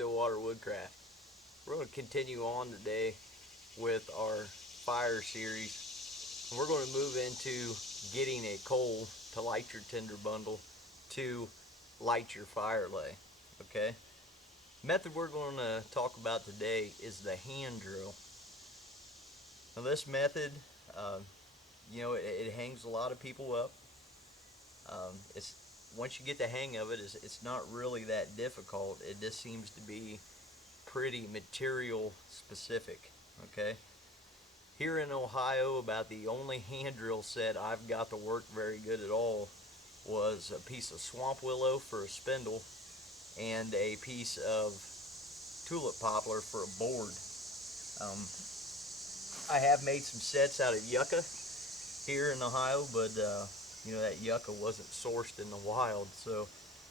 Stillwater Woodcraft. We're going to continue on today with our fire series. And we're going to move into getting a coal to light your tinder bundle to light your fire lay. Okay? Method we're going to talk about today is the hand drill. Now this method, it hangs a lot of people up. It's once you get the hang of it, it's not really that difficult. It just seems to be pretty material specific. Okay. Here in Ohio, about the only hand drill set I've got to work very good at all was a piece of swamp willow for a spindle and a piece of tulip poplar for a board. I have made some sets out of yucca here in Ohio, but that yucca wasn't sourced in the wild, so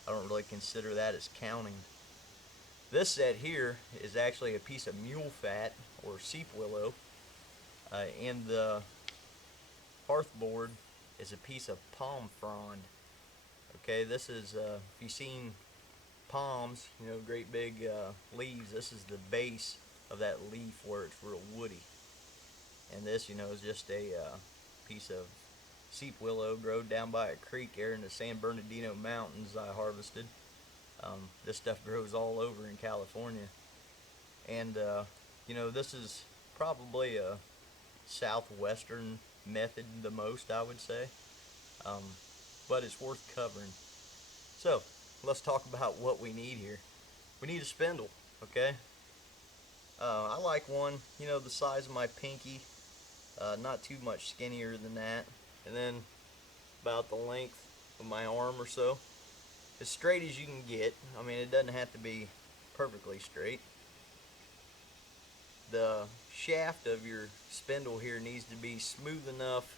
I don't really consider that as counting. This set here is actually a piece of mule fat or seep willow, and the hearth board is a piece of palm frond. Okay, this is, if you've seen palms, great big leaves, this is the base of that leaf where it's real woody. And this, is just a piece of seep willow growed down by a creek there in the San Bernardino Mountains I harvested. This stuff grows all over in California. And, this is probably a southwestern method the most, I would say. But it's worth covering. So, let's talk about what we need here. We need a spindle, okay? I like one, the size of my pinky, not too much skinnier than that. And then about the length of my arm or so. As straight as you can get. I mean, it doesn't have to be perfectly straight. The shaft of your spindle here needs to be smooth enough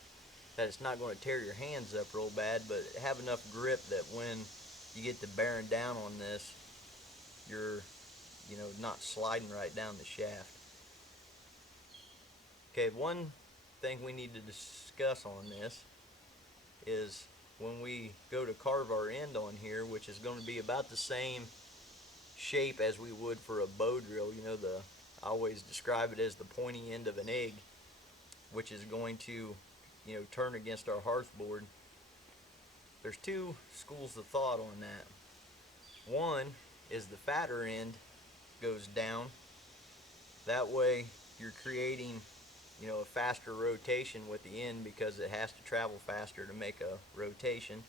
that it's not going to tear your hands up real bad, but have enough grip that when you get to bearing down on this, you're not sliding right down the shaft. Okay, one thing we need to discuss on this is when we go to carve our end on here, which is going to be about the same shape as we would for a bow drill. I always describe it as the pointy end of an egg, which is going to turn against our hearth board. There's two schools of thought on that. One is the fatter end goes down. That way you're creating a faster rotation with the end because it has to travel faster to make a rotation.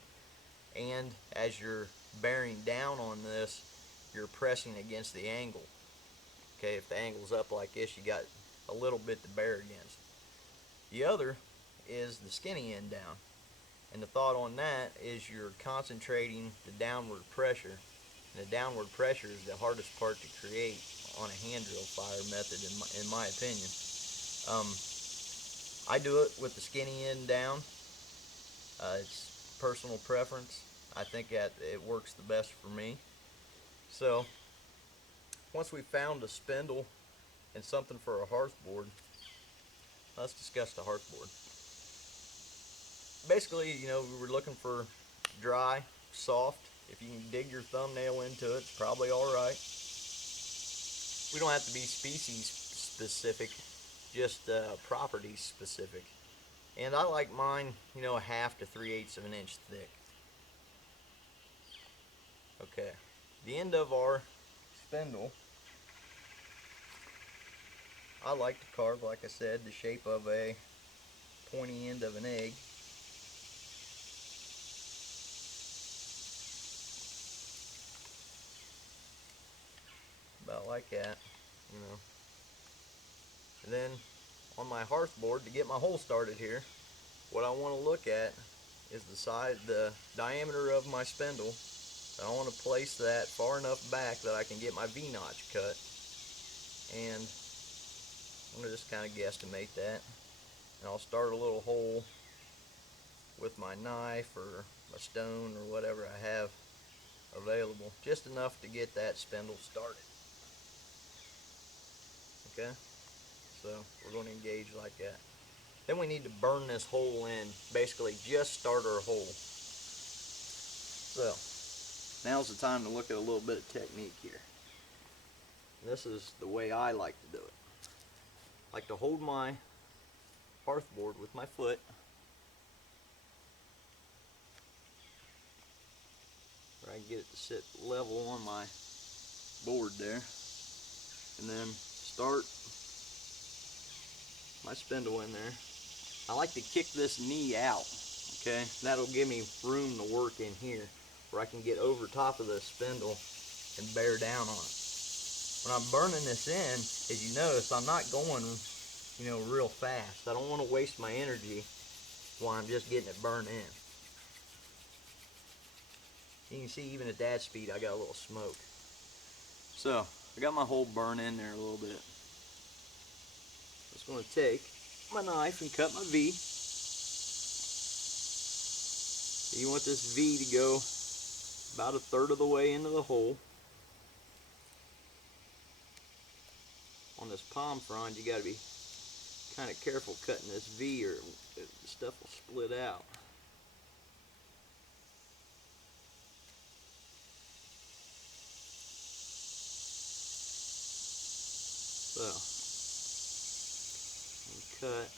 And as you're bearing down on this, you're pressing against the angle. Okay, if the angle's up like this, you got a little bit to bear against. The other is the skinny end down. And the thought on that is you're concentrating the downward pressure. And the downward pressure is the hardest part to create on a hand drill fire method, in my opinion. I do it with the skinny end down. It's personal preference. I think that it works the best for me. So, once we found a spindle and something for a hearth board, let's discuss the hearth board. Basically, we were looking for dry, soft. If you can dig your thumbnail into it, it's probably alright. We don't have to be species specific, just property specific. And I like mine, a 1/2 to 3/8 of an inch thick. Okay, the end of our spindle, I like to carve, like I said, the shape of a pointy end of an egg. About like that, And then on my hearth board, to get my hole started here, what I want to look at is the diameter of my spindle. I want to place that far enough back that I can get my V-notch cut. And I'm going to just kind of guesstimate that. And I'll start a little hole with my knife or a stone or whatever I have available. Just enough to get that spindle started. Okay? So we're going to engage like that. Then we need to burn this hole in, basically just start our hole. So now's the time to look at a little bit of technique here. This is the way I like to do it. I like to hold my hearth board with my foot. Where I can get it to sit level on my board there. And then start my spindle in there. I like to kick this knee out, okay? That'll give me room to work in here where I can get over top of the spindle and bear down on it. When I'm burning this in, as you notice, I'm not going, real fast. I don't want to waste my energy while I'm just getting it burned in. You can see even at that speed I got a little smoke. So I got my hole burned in there a little bit. I'm just going to take my knife and cut my V. You want this V to go about 1/3 of the way into the hole. On this palm frond, you got to be kind of careful cutting this V or the stuff will split out. So, cut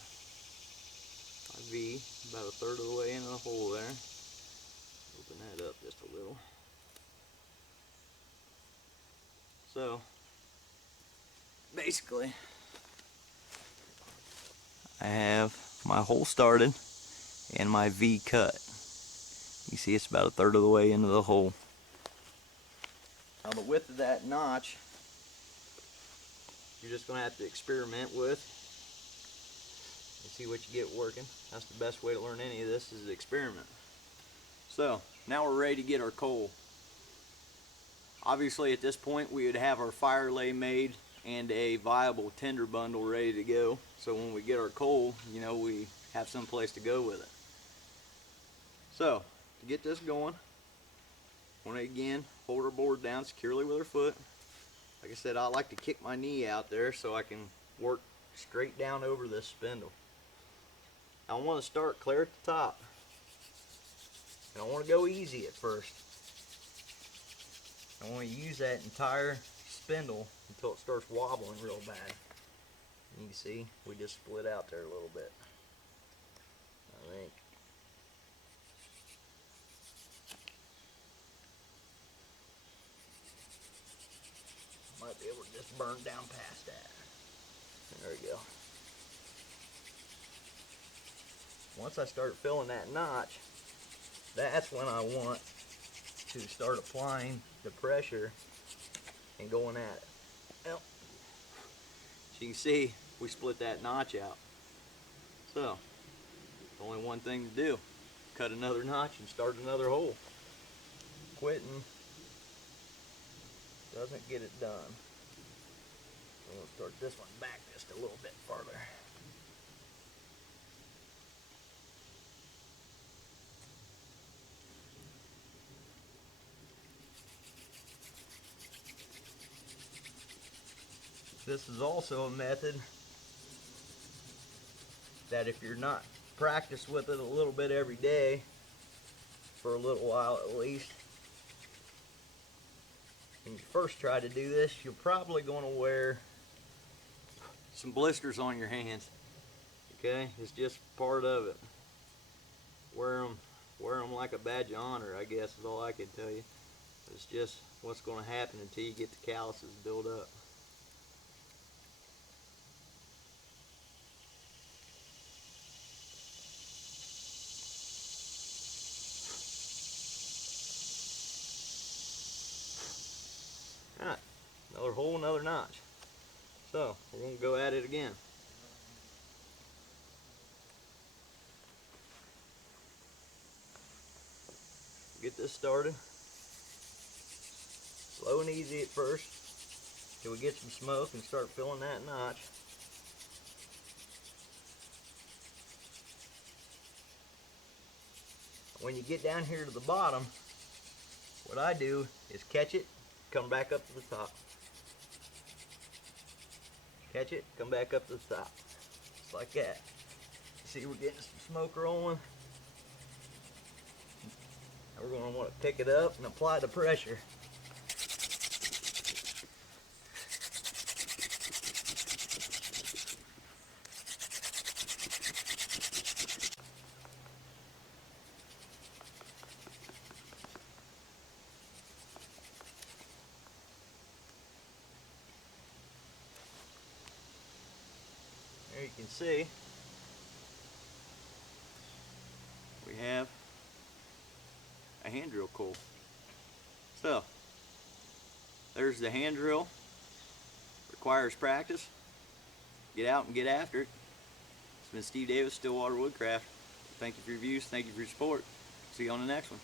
my V about 1/3 of the way into the hole there. Open that up just a little. So, basically, I have my hole started and my V cut. You see it's about 1/3 of the way into the hole. Now the width of that notch, you're just going to have to experiment with and see what you get working. That's the best way to learn any of this, is experiment. So now we're ready to get our coal. Obviously at this point we would have our fire lay made and a viable tinder bundle ready to go. So when we get our coal, we have some place to go with it. So to get this going, want to again hold our board down securely with our foot. Like I said, I like to kick my knee out there so I can work straight down over this spindle. I want to start clear at the top. And I want to go easy at first. I want to use that entire spindle until it starts wobbling real bad. You can see we just split out there a little bit, I think. Might be able to just burn down past that. There we go. Once I start filling that notch, that's when I want to start applying the pressure and going at it. Well, as you can see, we split that notch out. So, only one thing to do. Cut another notch and start another hole. Quitting doesn't get it done. I'm going to start this one back just a little bit farther. This is also a method that if you're not practiced with it a little bit every day, for a little while at least, when you first try to do this, you're probably going to wear some blisters on your hands. Okay, it's just part of it. Wear them like a badge of honor, I guess is all I can tell you. It's just what's going to happen until you get the calluses built up. Alright, another hole, another notch. So, we're going to go at it again. Get this started. Slow and easy at first, till we get some smoke and start filling that notch. When you get down here to the bottom, what I do is catch it, come back up to the top. Catch it, come back up to the top. Just like that. See, we're getting some smoke rolling. Now we're going to want to pick it up and apply the pressure. can see, we have a hand drill coil. So, there's the hand drill. Requires practice. Get out and get after it. It's been Steve Davis, Stillwater Woodcraft. Thank you for your views. Thank you for your support. See you on the next one.